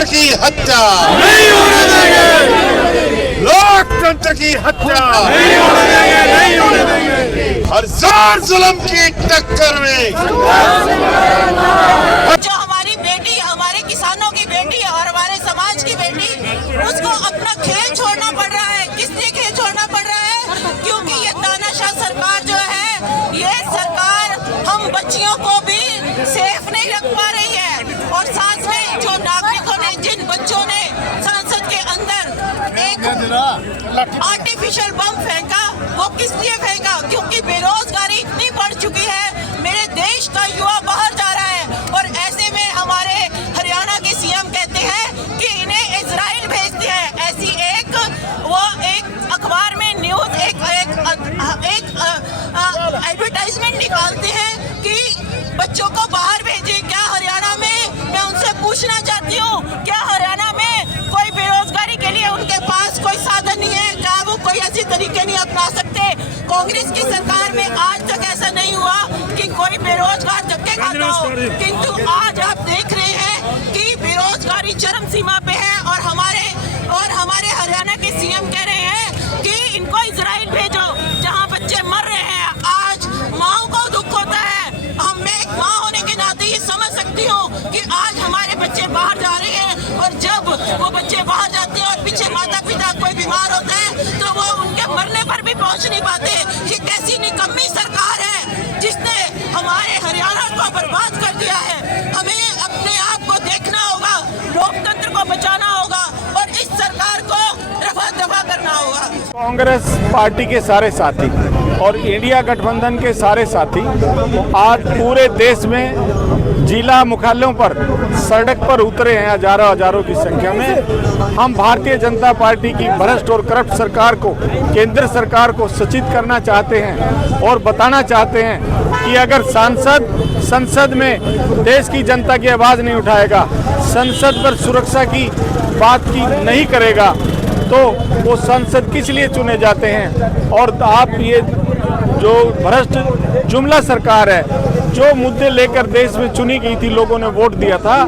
लोकतंत्र की हत्या नहीं होने देंगे, लोकतंत्र की हत्या नहीं होने देंगे, नहीं होने देंगे। हजार जुल्म की टक्कर में जो हमारी बेटी, हमारे किसानों की बेटी और हमारे समाज की बेटी, उसको अपना खेल छोड़ना पड़ रहा है। किस लिए खेल छोड़ना पड़ रहा है? क्योंकि ये तानाशाह सरकार जो है, ये सरकार हम बच्चियों को भी सेफ नहीं रख पा रही है। और साथ में जो नागरिकों ने, जिन बच्चों ने संसद के अंदर एक आर्टिफिशियल बम फेंका, वो किस लिए फेंका? क्योंकि बेरोजगारी इतनी बढ़ चुकी है, मेरे देश का युवा बाहर जा रहा है। और ऐसे में हमारे हरियाणा के सीएम कहते हैं कि इन्हें इजराइल भेज दिया है। ऐसी वो एक अखबार में न्यूज एक एडवर्टाइजमेंट निकालते हैं कि बच्चों को बाहर भेजिए। क्या हरियाणा में, मैं उनसे पूछना चाहती हूँ, क्या हरियाणा में कोई बेरोजगारी के लिए उनके पास कोई साधन नहीं है? क्या वो कोई ऐसी तरीके नहीं अपना सकते? कांग्रेस की सरकार में आज तक ऐसा नहीं हुआ कि कोई बेरोजगार धक्के खाता हो, किंतु आज आप देख रहे हैं कि बेरोजगारी चरम सीमा पे है। और हमारे हरियाणा के सीएम कह रहे हैं कि इनको इजराइल भेजो जहां बच्चे मर रहे हैं। आज माओ को दुख होता है। मैं एक माँ होने के नाते ये समझ सकती हूँ कि आज हमारे बच्चे बाहर जा रहे हैं, और जब वो बच्चे बाहर जाते हैं और पीछे माता पिता कोई बीमार होता है तो वो उनके मरने पर भी पहुँच नहीं पाते। ये कैसी निकम्मी सरकार है जिसने हमारे हरियाणा को बर्बाद कर दिया है। हमें अपने आप को देखना होगा, लोकतंत्र को बचाना होगा और इस सरकार को रफा दफा करना होगा। कांग्रेस पार्टी के सारे साथी और इंडिया गठबंधन के सारे साथी आज पूरे देश में जिला मुख्यालयों पर सड़क पर उतरे हैं, हजारों की संख्या में। हम भारतीय जनता पार्टी की भ्रष्ट और करप्ट सरकार को, केंद्र सरकार को सचेत करना चाहते हैं और बताना चाहते हैं कि अगर संसद में देश की जनता की आवाज़ नहीं उठाएगा, संसद पर सुरक्षा की बात की नहीं करेगा, तो वो सांसद किस लिए चुने जाते हैं। और आप ये जो भ्रष्ट जुमला सरकार है, जो मुद्दे लेकर देश में चुनी गई थी, लोगों ने वोट दिया था,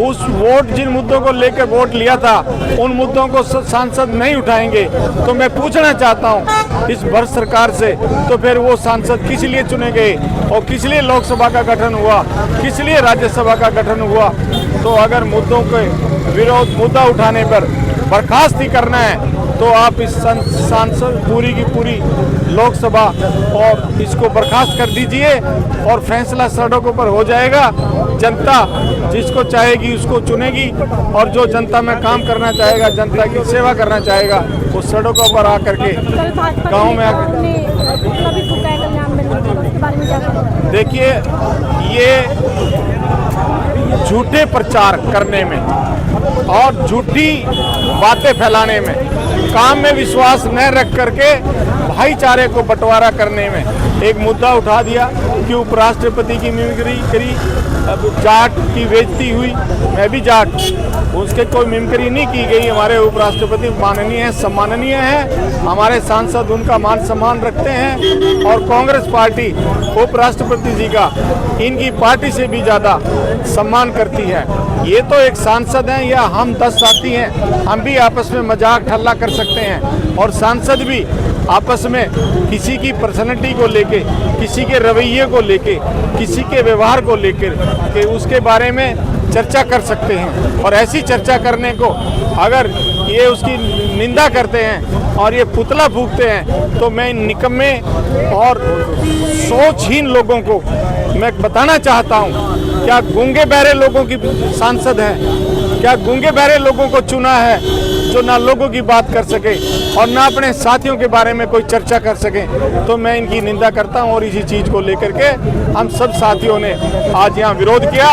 उस वोट जिन मुद्दों को लेकर वोट लिया था, उन मुद्दों को सांसद नहीं उठाएंगे। तो मैं पूछना चाहता हूं इस भ्रष्ट सरकार से, तो फिर वो सांसद किस लिए चुने गए और किस लिए लोकसभा का गठन हुआ, किस लिए राज्यसभा का गठन हुआ? तो अगर मुद्दों के विरोध मुद्दा उठाने पर बर्खास्त ही करना है तो आप इस सांसद पूरी की पूरी लोकसभा और इसको बर्खास्त कर दीजिए और फैसला सड़कों पर हो जाएगा। जनता जिसको चाहेगी उसको चुनेगी और जो जनता में काम करना चाहेगा, जनता की सेवा करना चाहेगा, वो सड़कों पर आकर के गाँव में आकर। देखिए, ये झूठे प्रचार करने में और झूठी बातें फैलाने में, काम में विश्वास न रख करके भाईचारे को बंटवारा करने में एक मुद्दा उठा दिया कि उपराष्ट्रपति की मिमिक्री करी, जाट की बेइज्जती हुई। मैं भी जाट, उसके कोई मिमिक्री नहीं की गई। हमारे उपराष्ट्रपति माननीय है, सम्माननीय है, हमारे सांसद उनका मान सम्मान रखते हैं और कांग्रेस पार्टी उपराष्ट्रपति जी का इनकी पार्टी से भी ज़्यादा सम्मान करती है। ये तो एक सांसद हैं या हम 10 साथी हैं, हम भी आपस में मजाक ठल्ला कर सकते हैं और सांसद भी आपस में किसी की पर्सनैलिटी को लेके, किसी के रवैये को लेके, किसी के व्यवहार को लेकर के उसके बारे में चर्चा कर सकते हैं। और ऐसी चर्चा करने को अगर ये उसकी निंदा करते हैं और ये पुतला फूंकते हैं, तो मैं इन निकम्मे और सोचहीन लोगों को मैं बताना चाहता हूँ, क्या गूंगे बहरे लोगों की सांसद हैं? क्या गूंगे बहरे लोगों को चुना है जो ना लोगों की बात कर सके और ना अपने साथियों के बारे में कोई चर्चा कर सके? तो मैं इनकी निंदा करता हूं और इसी चीज़ को लेकर के हम सब साथियों ने आज यहाँ विरोध किया।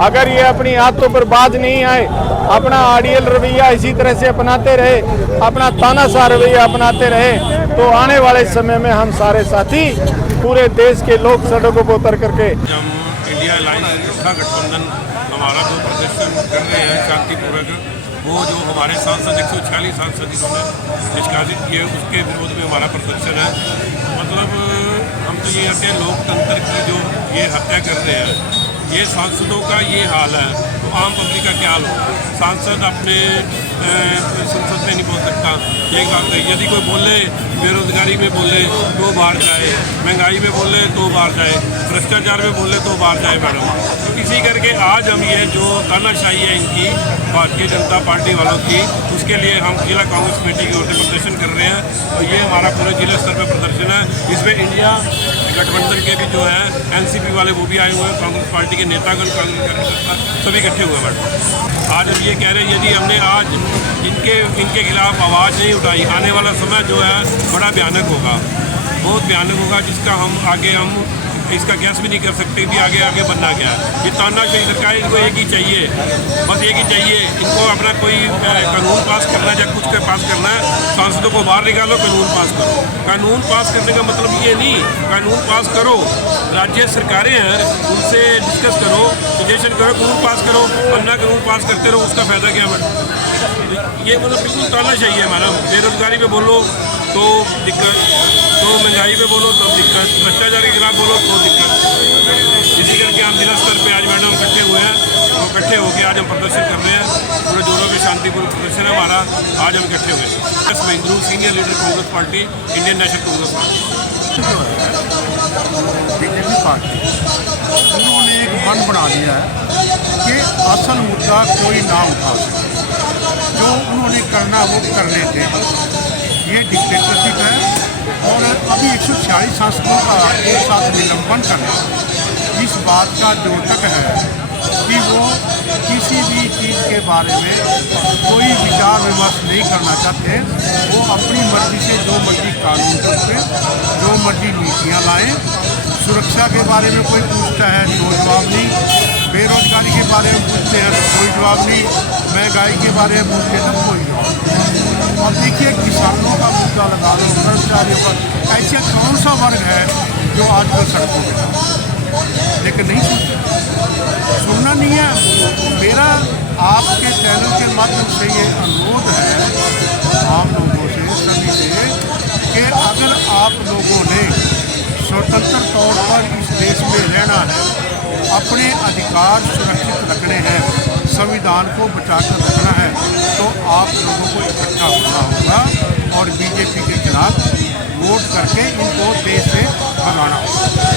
अगर ये अपनी आदतों पर बाज नहीं आए, अपना आड़ियल रवैया इसी तरह से अपनाते रहे, अपना तानाशाह रवैया अपनाते रहे, तो आने वाले समय में हम सारे साथी पूरे देश के लोग सड़कों पर उतर करके इंडिया अलायंस इंडिया गठबंधन हमारा जो प्रदर्शन कर रहे हैं शांतिपूर्वक, वो जो हमारे सांसद 146 सांसद जिन्होंने निष्कासित किए, उसके विरोध में हमारा प्रदर्शन है। मतलब हम तो ये कहते हैं लोकतंत्र की जो ये हत्या कर रहे हैं, ये सांसदों का ये हाल है। आम पब्लिक का क्या हाल होगा। सांसद अपने संसद में नहीं बोल सकता, एक बात है। यदि कोई बोले बेरोजगारी में बोले तो बाहर जाए, महंगाई में बोले तो बाहर जाए, भ्रष्टाचार में बोले तो बाहर जाए मैडम। तो इसी करके आज हम ये जो तानाशाही है इनकी भारतीय जनता पार्टी वालों की, उसके लिए हम जिला कांग्रेस कमेटी की ओर से प्रदर्शन कर रहे हैं। और ये हमारा पूरे जिला स्तर पर प्रदर्शन है। इसमें इंडिया गठबंधन के भी जो है एनसीपी वाले वो भी आए हुए हैं, कांग्रेस पार्टी के नेतागण, कांग्रेस कार्यकर्ता सभी इकट्ठे हुए हैं मैडम। आज हम ये कह रहे हैं यदि हमने आज इनके खिलाफ आवाज़ नहीं उठाई, आने वाला समय जो है बड़ा भयानक होगा, बहुत भयानक होगा, जिसका हम आगे इसका गैस भी नहीं कर सकते भी आगे बनना क्या है। ये तानाशाही सरकार, इनको एक ही चाहिए, बस एक ही चाहिए, इनको अपना कोई कानून पास करना है या कुछ का पास करना है, सांसदों को बाहर निकालो, कानून पास करो। कानून पास करने का मतलब ये नहीं, कानून पास करो, राज्य सरकारें हैं उनसे डिस्कस करो, सजेशन करो, कानून पास करो, वरना कानून पास करते रहो, उसका फ़ायदा क्या मैडम। ये मतलब बिल्कुल तानाशाही है मैडम। बेरोजगारी पे बोलो तो दिक्कत, तो महंगाई पे बोलो तो दिक्कत, भ्रष्टाचार के खिलाफ बोलो तो दिक्कत। इसी करके हम जिला स्तर पे आज मैडम इकट्ठे हुए हैं, तो इकट्ठे होकर आज हम प्रदर्शन कर रहे हैं। पूरे जोरों पे शांतिपूर्ण प्रदर्शन है हमारा, आज हम इकट्ठे हुए हैं। S Mahendru, senior leader Congress party, Indian national Congress party. BJP party उन्होंने एक मन बना लिया है कि असल मुद्दा कोई ना उठा सके, जो उन्होंने करना वो कर लेते हैं। ये डिक्टेटरशिप है। और अभी 146 सांसदों का एक साथ निलंबन करना इस बात का द्योतक है कि वो किसी भी चीज़ के बारे में कोई विचार विमर्श नहीं करना चाहते। वो अपनी मर्जी से जो मर्जी कानून करते, जो मर्जी नीतियाँ लाएं। सुरक्षा के बारे में कोई पूछता है तो जवाब नहीं, बेरोजगारी के बारे में पूछते हैं तो कोई जवाब नहीं, महंगाई के बारे में पूछते हैं तो कोई जवाब नहीं। अब देखिए, किसानों का मुद्दा लगा लो, कर्मचारियों का, ऐसा कौन सा वर्ग है जो आजकल सड़कों पर है, लेकिन नहीं सुनना नहीं है। मेरा आपके चैनल के माध्यम से ये अनुरोध है आप लोगों से, सभी से, कि अगर आप लोगों ने स्वतंत्र तौर पर इस देश में रहना है, अपने अधिकार सुरक्षित रखने हैं, संविधान को बचाकर रखना है, तो आप लोगों को इकट्ठा होना होगा और बीजेपी के खिलाफ वोट करके इनको देश से भगाना होगा।